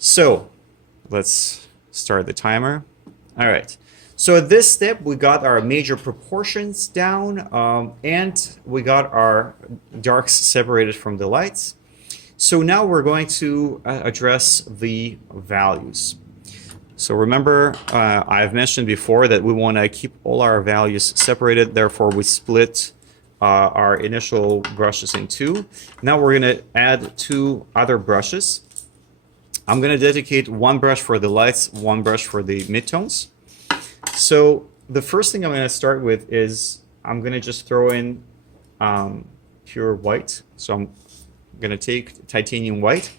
So let's start the timer. All right. So at this step, we got our major proportions down, and we got our darks separated from the lights. So now we're going to address the values. So remember, I've mentioned before that we want to keep all our values separated. Therefore, we split our initial brushes in two. Now we're going to add two other brushes. I'm going to dedicate one brush for the lights, one brush for the midtones. So the first thing I'm going to start with is I'm going to just throw in pure white. So I'm going to take titanium white.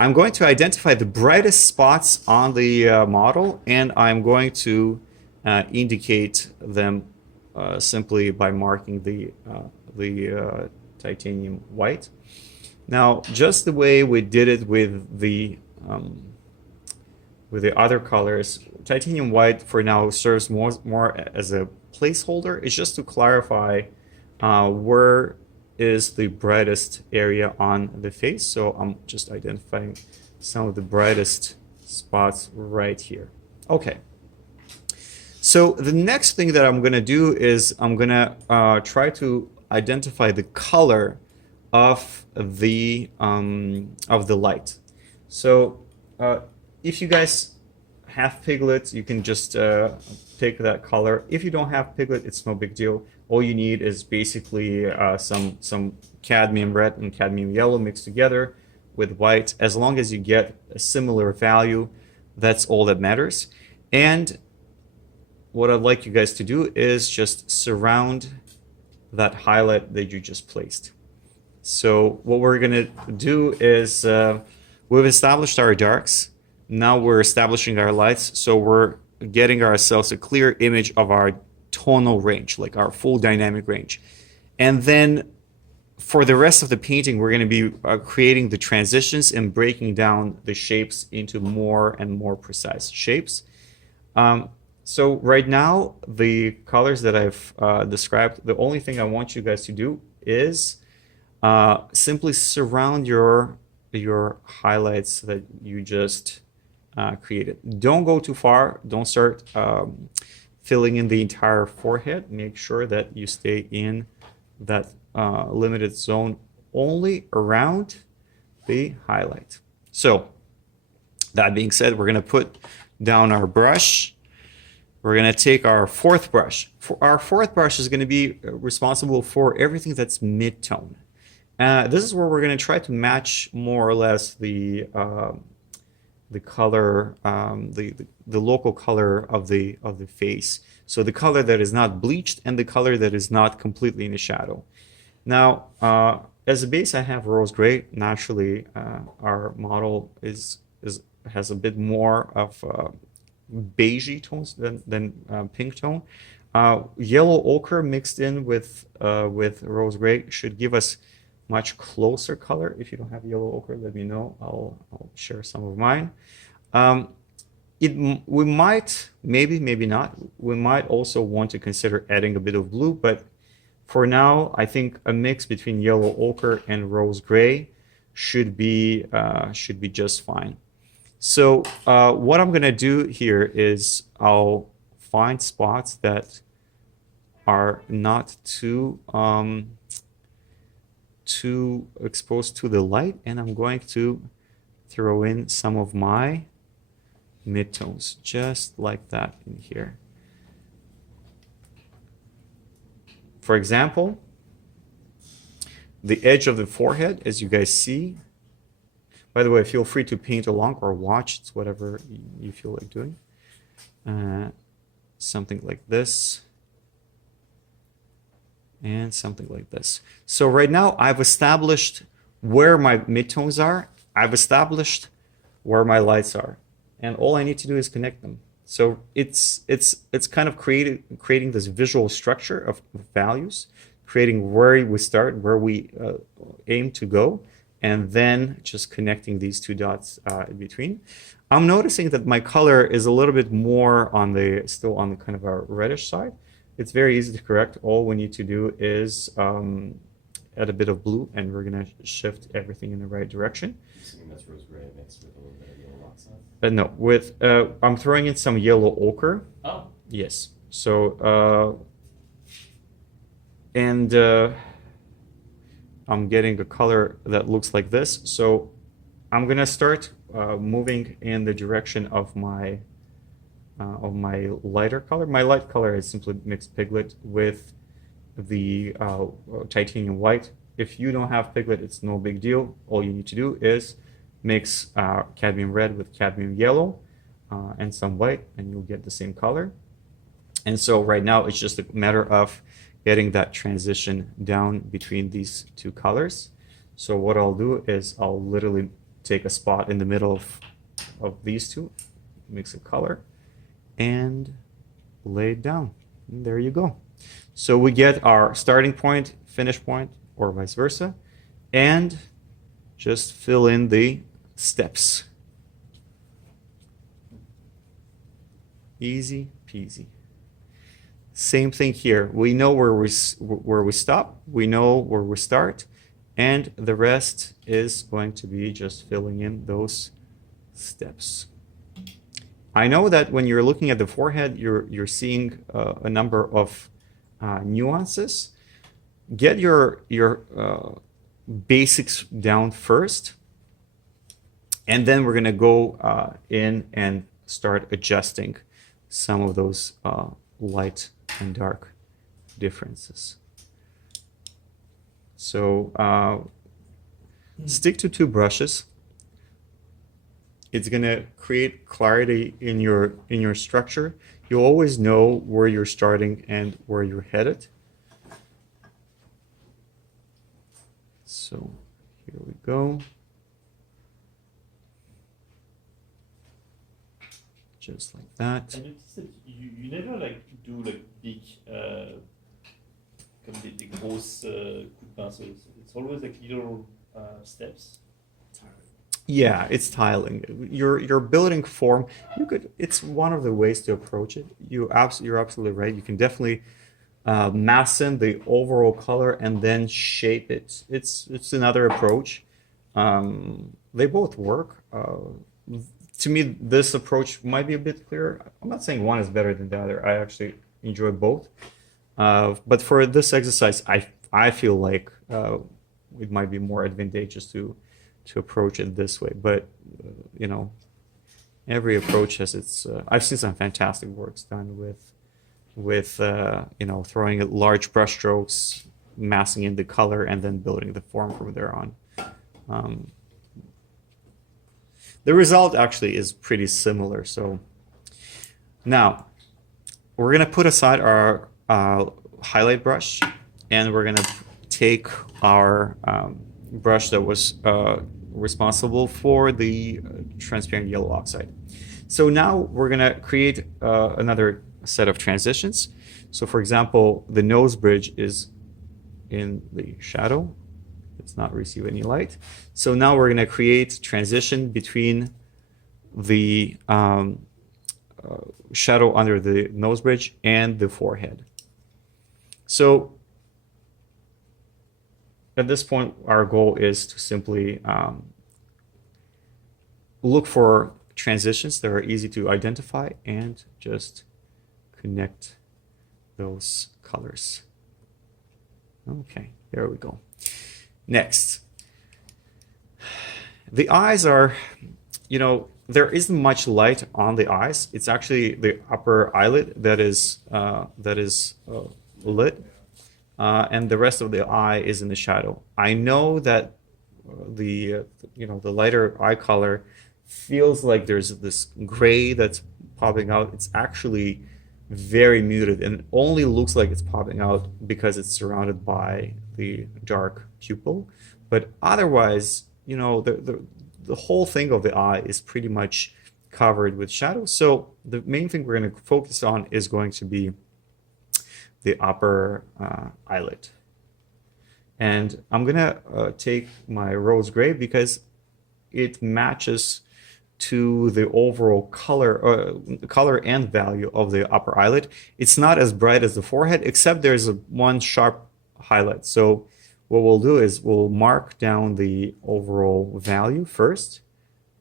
I'm going to identify the brightest spots on the model, and I'm going to indicate them simply by marking the titanium white. Now, just the way we did it with the other colors, titanium white for now serves more as a placeholder. It's just to clarify where is the brightest area on the face. So I'm just identifying some of the brightest spots right here. Okay. So the next thing that I'm going to do is I'm going to try to identify the color of the light. So if you guys have Piglet, you can just take that color. If you don't have Piglet, it's no big deal. All you need is basically some cadmium red and cadmium yellow mixed together with white. As long as you get a similar value, that's all that matters. And what I'd like you guys to do is just surround that highlight that you just placed. So what we're going to do is we've established our darks. Now we're establishing our lights. So we're getting ourselves a clear image of our tonal range, like our full dynamic range. And then for the rest of the painting, we're going to be creating the transitions and breaking down the shapes into more and more precise shapes. So right now, the colors that I've described, the only thing I want you guys to do is simply surround your highlights that you just created. Don't go too far. Don't start filling in the entire forehead. Make sure that you stay in that limited zone only around the highlight. So that being said, we're going to put down our brush. We're going to take our fourth brush. Our fourth brush is going to be responsible for everything that's mid-tone. This is where we're going to try to match more or less the color, the local color of the face. So the color that is not bleached and the color that is not completely in the shadow. Now, as a base, I have rose gray. Naturally, our model has a bit more of beigey tones than pink tone. Yellow ochre mixed in with rose gray should give us much closer color. If you don't have yellow ochre, let me know. I'll share some of mine. We might, maybe not, we might also want to consider adding a bit of blue, but for now, I think a mix between yellow ochre and rose gray should be just fine. So what I'm going to do here is I'll find spots that are not too exposed to the light, and I'm going to throw in some of my midtones, just like that in here. For example, the edge of the forehead, as you guys see. By the way, feel free to paint along or watch. It's whatever you feel like doing. Something like this. And something like this. So right now, I've established where my midtones are. I've established where my lights are. And all I need to do is connect them. So it's kind of creating this visual structure of values, creating where we start, where we aim to go, and then just connecting these two dots in between. I'm noticing that my color is a little bit more still on the kind of a reddish side. It's very easy to correct. All we need to do is add a bit of blue, and we're gonna shift everything in the right direction. You're assuming that's rose gray mixed with a little bit of yellow oxide? No, with I'm throwing in some yellow ochre. Oh. Yes. So I'm getting a color that looks like this. So I'm gonna start moving in the direction of my lighter color. My light color is simply mixed piglet with the titanium white. If you don't have piglet, it's no big deal. All you need to do is mix cadmium red with cadmium yellow and some white, and you'll get the same color. And so right now it's just a matter of getting that transition down between these two colors. So what I'll do is I'll literally take a spot in the middle of these two, mix a color, and lay it down. And there you go. So we get our starting point, finish point, or vice versa, and just fill in the steps. Easy peasy. Same thing here. We know where we stop, we know where we start, and the rest is going to be just filling in those steps. I know that when you're looking at the forehead, you're seeing a number of nuances. Get your basics down first, and then we're gonna go in and start adjusting some of those light and dark differences. So stick to two brushes. It's gonna create clarity in your structure. You always know where you're starting and where you're headed. So here we go. Just like that. I noticed that you never like do like big comme des grosses coups de pinceau. It's always like little steps. Yeah, it's tiling. You're building form. You could. It's one of the ways to approach it. You're absolutely right. You can definitely massen the overall color and then shape it. It's another approach. They both work. To me, this approach might be a bit clearer. I'm not saying one is better than the other. I actually enjoy both. But for this exercise, I feel like it might be more advantageous to approach it this way. But you know, every approach has its. I've seen some fantastic works done with you know, throwing large brush strokes, massing in the color, and then building the form from there on. The result actually is pretty similar. So now we're gonna put aside our highlight brush, and we're gonna take our brush that was responsible for the transparent yellow oxide. So now we're gonna create another set of transitions. So for example, the nose bridge is in the shadow. It's not receive any light. So now we're gonna create transition between the shadow under the nose bridge and the forehead. So at this point, our goal is to simply look for transitions that are easy to identify and just connect those colors. Okay, there we go. Next, the eyes are, you know, there isn't much light on the eyes. It's actually the upper eyelid that is lit, and the rest of the eye is in the shadow. I know that the lighter eye color feels like there's this gray that's popping out. It's actually very muted, and it only looks like it's popping out because it's surrounded by the dark pupil. But otherwise, you know, the whole thing of the eye is pretty much covered with shadow. So the main thing we're going to focus on is going to be the upper eyelid. And I'm going to take my rose gray because it matches to the overall color and value of the upper eyelid. It's not as bright as the forehead, except there's one sharp highlight. So what we'll do is we'll mark down the overall value first,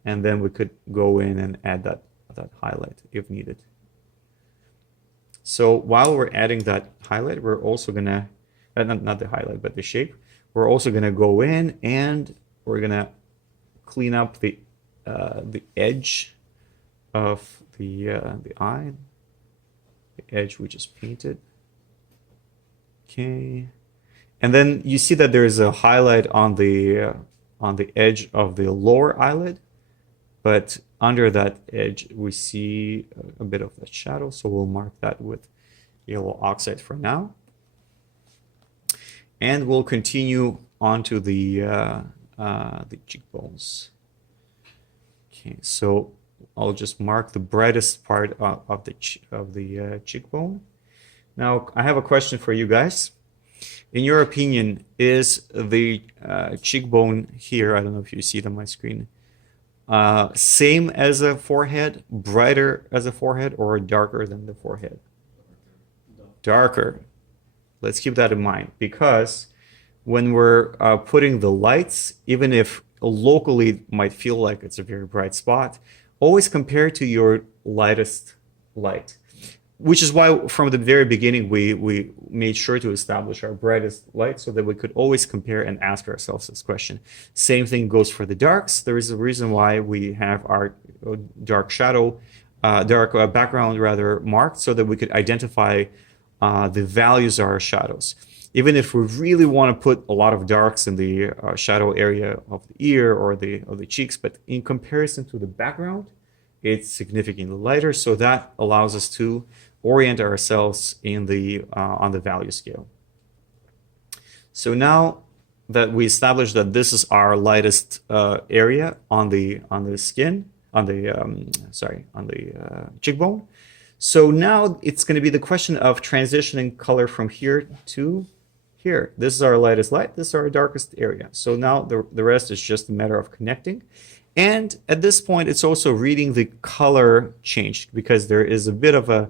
and then we could go in and add that highlight if needed. So while we're adding that highlight, we're also gonna, not the highlight, but the shape, we're also gonna go in and we're gonna clean up the edge of the eye, the edge we just painted. Okay, and then you see that there is a highlight on the edge of the lower eyelid, but under that edge we see a bit of that shadow, so we'll mark that with yellow oxide for now, and we'll continue onto the cheekbones. Okay, so I'll just mark the brightest part of the cheekbone. Now, I have a question for you guys. In your opinion, is the cheekbone here, I don't know if you see it on my screen, same as a forehead, brighter as a forehead, or darker than the forehead? Darker. Let's keep that in mind, because when we're putting the lights, even if locally it might feel like it's a very bright spot, always compare to your lightest light. Which is why from the very beginning we made sure to establish our brightest light so that we could always compare and ask ourselves this question. Same thing goes for the darks. There is a reason why we have our dark shadow, dark background rather marked, so that we could identify the values of our shadows. Even if we really want to put a lot of darks in the shadow area of the ear or the cheeks, but in comparison to the background, it's significantly lighter, so that allows us to orient ourselves in the on the value scale. So now that we established that this is our lightest area on the skin, on the cheekbone, so now it's going to be the question of transitioning color from here to here. This is our lightest light, this is our darkest area. So now the rest is just a matter of connecting. And at this point, it's also reading the color change, because there is a bit of a,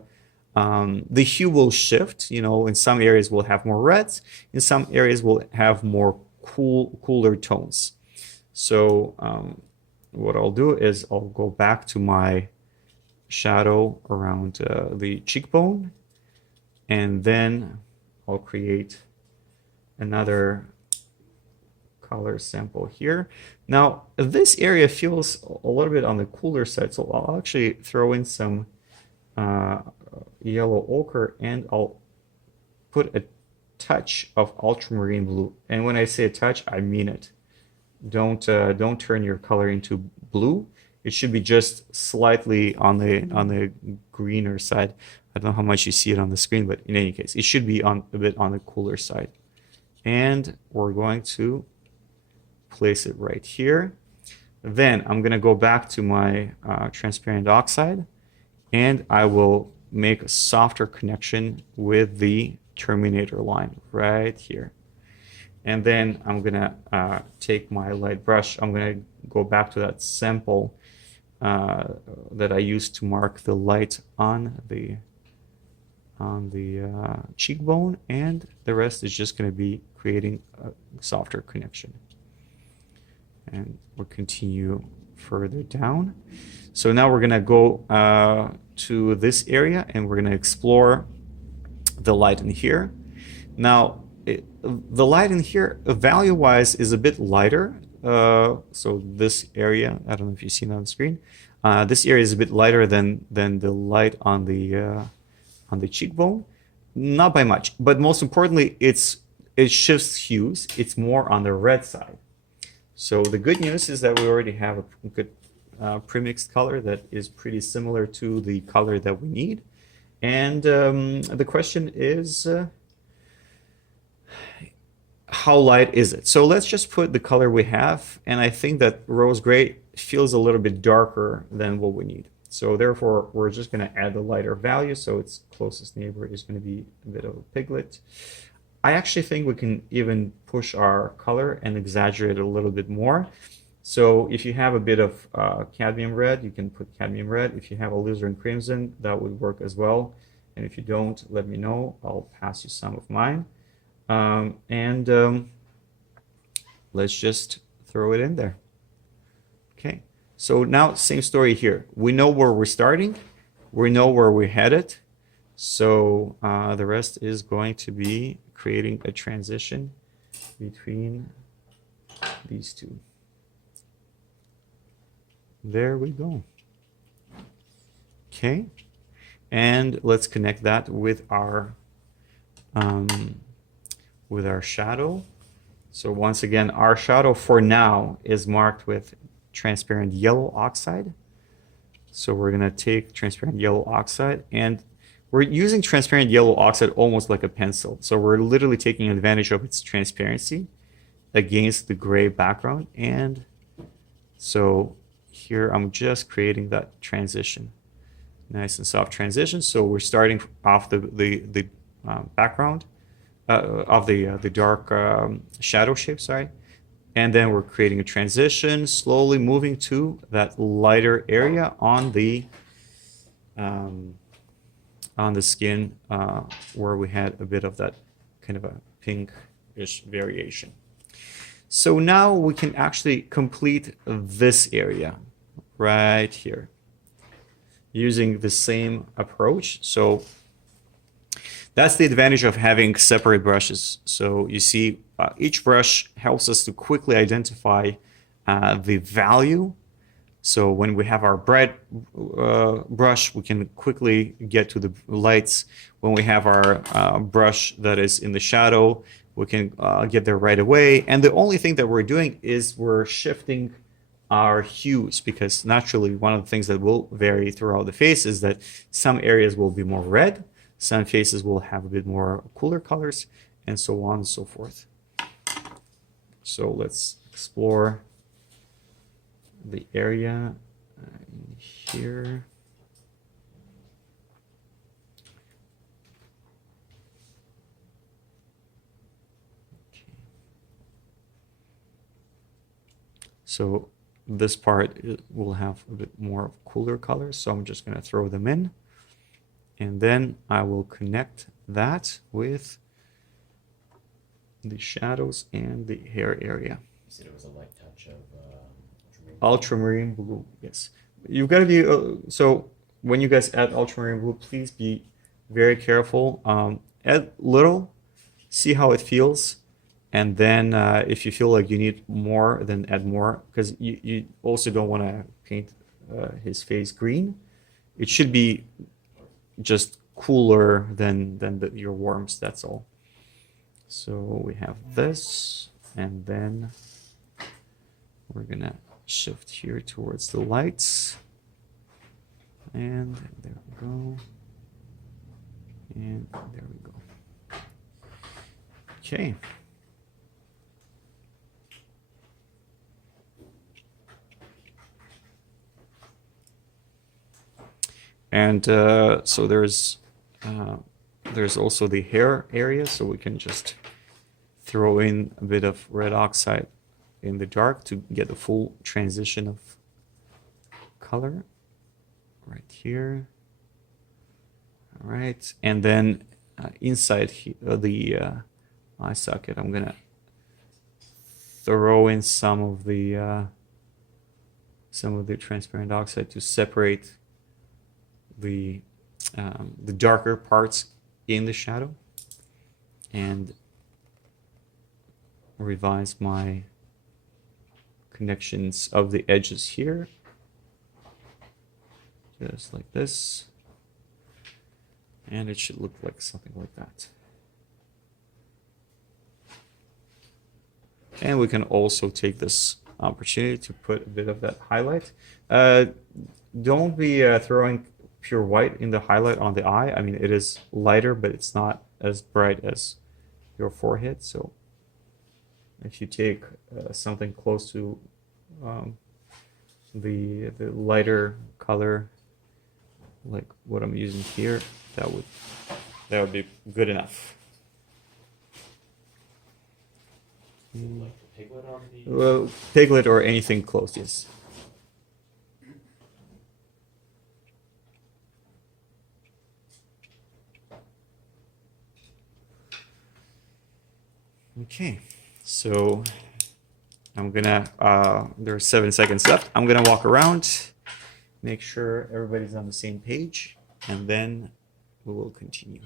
the hue will shift. You know, in some areas we'll have more reds, in some areas we'll have more cooler tones. So what I'll do is I'll go back to my shadow around the cheekbone, and then I'll create another color sample here. Now, this area feels a little bit on the cooler side, so I'll actually throw in some yellow ochre, and I'll put a touch of ultramarine blue. And when I say a touch, I mean it. Don't turn your color into blue. It should be just slightly on the greener side. I don't know how much you see it on the screen, but in any case, it should be a bit on the cooler side. And we're going to place it right here. Then I'm going to go back to my transparent oxide, and I will make a softer connection with the terminator line right here. And then I'm going to take my light brush. I'm going to go back to that sample that I used to mark the light on the cheekbone, and the rest is just going to be creating a softer connection. And we'll continue further down. So now we're going to go to this area, and we're going to explore the light in here. Now, the light in here, value-wise, is a bit lighter. So this area, I don't know if you see it on the screen, this area is a bit lighter than the light on the cheekbone. Not by much, but most importantly, it shifts hues. It's more on the red side. So the good news is that we already have a good premixed color that is pretty similar to the color that we need. And the question is, how light is it? So let's just put the color we have, and I think that rose gray feels a little bit darker than what we need. So therefore, we're just going to add the lighter value, so its closest neighbor is going to be a bit of a piglet. I actually think we can even push our color and exaggerate it a little bit more. So if you have a bit of cadmium red, you can put cadmium red. If you have alizarin crimson, that would work as well. And if you don't, let me know. I'll pass you some of mine. let's just throw it in there. Okay, so now same story here. We know where we're starting. We know where we're headed. So the rest is going to be creating a transition between these two. There we go. Okay, and let's connect that with our shadow. So once again, our shadow for now is marked with transparent yellow oxide. So we're gonna take transparent yellow oxide, and we're using transparent yellow oxide almost like a pencil. So we're literally taking advantage of its transparency against the gray background. And so here I'm just creating that transition, nice and soft transition. So we're starting off the background of the dark shadow shape, sorry. And then we're creating a transition, slowly moving to that lighter area on the skin where we had a bit of that kind of a pinkish variation. So now we can actually complete this area right here using the same approach. So that's the advantage of having separate brushes. So you see each brush helps us to quickly identify the value. So when we have our bright brush, we can quickly get to the lights. When we have our brush that is in the shadow, we can get there right away. And the only thing that we're doing is we're shifting our hues, because naturally one of the things that will vary throughout the face is that some areas will be more red, some faces will have a bit more cooler colors, and so on and so forth. So let's explore the area here. Okay. So this part will have a bit more of cooler colors, so I'm just going to throw them in. And then I will connect that with the shadows and the hair area. You said it was a light touch of Ultramarine blue, yes. You've got to be, so when you guys add ultramarine blue, please be very careful. Add little, see how it feels. And then if you feel like you need more, then add more, because you also don't want to paint his face green. It should be just cooler than your warms, that's all. So we have this, and then we're gonna shift here towards the lights, and there we go, and there we go. Okay. And so there's also the hair area, so we can just throw in a bit of red oxide in the dark to get the full transition of color right here. All right, and then inside the eye socket, I'm gonna throw in some of the transparent oxide to separate the darker parts in the shadow, and revise my connections of the edges here, just like this, and it should look like something like that. And we can also take this opportunity to put a bit of that highlight. Don't be throwing pure white in the highlight on the eye. I mean, it is lighter, but it's not as bright as your forehead. So if you take something close to the lighter color, like what I'm using here, that would be good enough. like the piglet on the. Well, piglet or anything close, yes. Okay, so I'm gonna, there are 7 seconds left. I'm gonna walk around, make sure everybody's on the same page, and then we will continue.